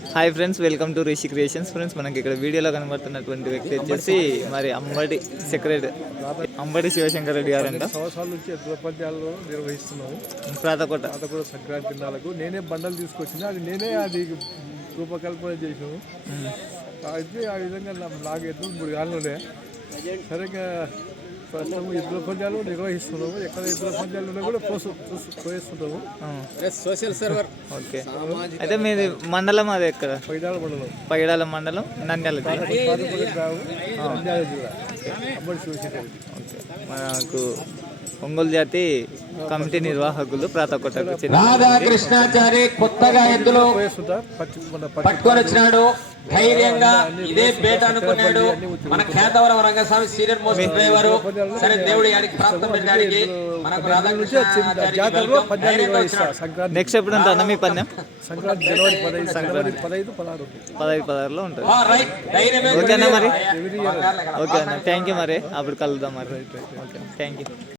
Hi friends welcome to Rishi creations friends మనకి ఇక్కడ వీడియోలో కనబడుతున్నటువంటి వ్యక్తి వచ్చేసి మరి అంబడి సెక్రటరీ అంబడి శివశంకర్ రెడ్డి గారు అంట. సంవత్సరాల నుంచి ఎద్దుల పంద్యాలు నిర్వహిస్తున్నాము. ప్రాతకోట. పాత కూడా సంక్రాంతి నాలకు నేనే బండలు తీసుకొచ్చిన అది నేనే అది రూపకల్పన చేసాము అయితే ఆ విధంగా నాకు ఎద్దులు మూడు ఉండే సరిగ్గా ప్రస్తుతం ఎద్దుల పంద్యాలు నిర్వహిస్తున్నాము ఎక్కడ ఎద్దుల పంద్యాలు కూడా పోసు పోయిస్తున్నాము సోషల్ సర్వర్ ఓకే. అయితే మీది మండలం అది ఎక్కడ? పైదాల మండలం. పైడాల మండలం నంద్యాల జిల్లా. నంద్యాల మనకు ఒంగోలు జాతి కమిటీ నిర్వాహకులు ప్రాతకోటకు చెందిన రాధాకృష్ణాచారి కొత్తగా ఎద్దులు పట్టుకొని వచ్చినాడు ధైర్యంగా ఇదే పేట అనుకున్నాడు. మన Khyatavaram Rangaswamy senior most driver. సరే దేవుడి ఆడికి ప్రాప్తం మనకు నెక్స్ట్ ఎప్పుడు ఉంటుంది మీ పందెం? సంక్రాంతి జనవరి పదహైదు సంక్రాంతి పదహైదు పదహారు. పదహైదు పదహారులో ఉంటుంది. ఆ, రైట్ ధైర్యమే ఓకేనా మరి. ఓకే అన్న థ్యాంక్ యూ మరి. అప్పుడు కలుద్దాం మరి. Okay thank you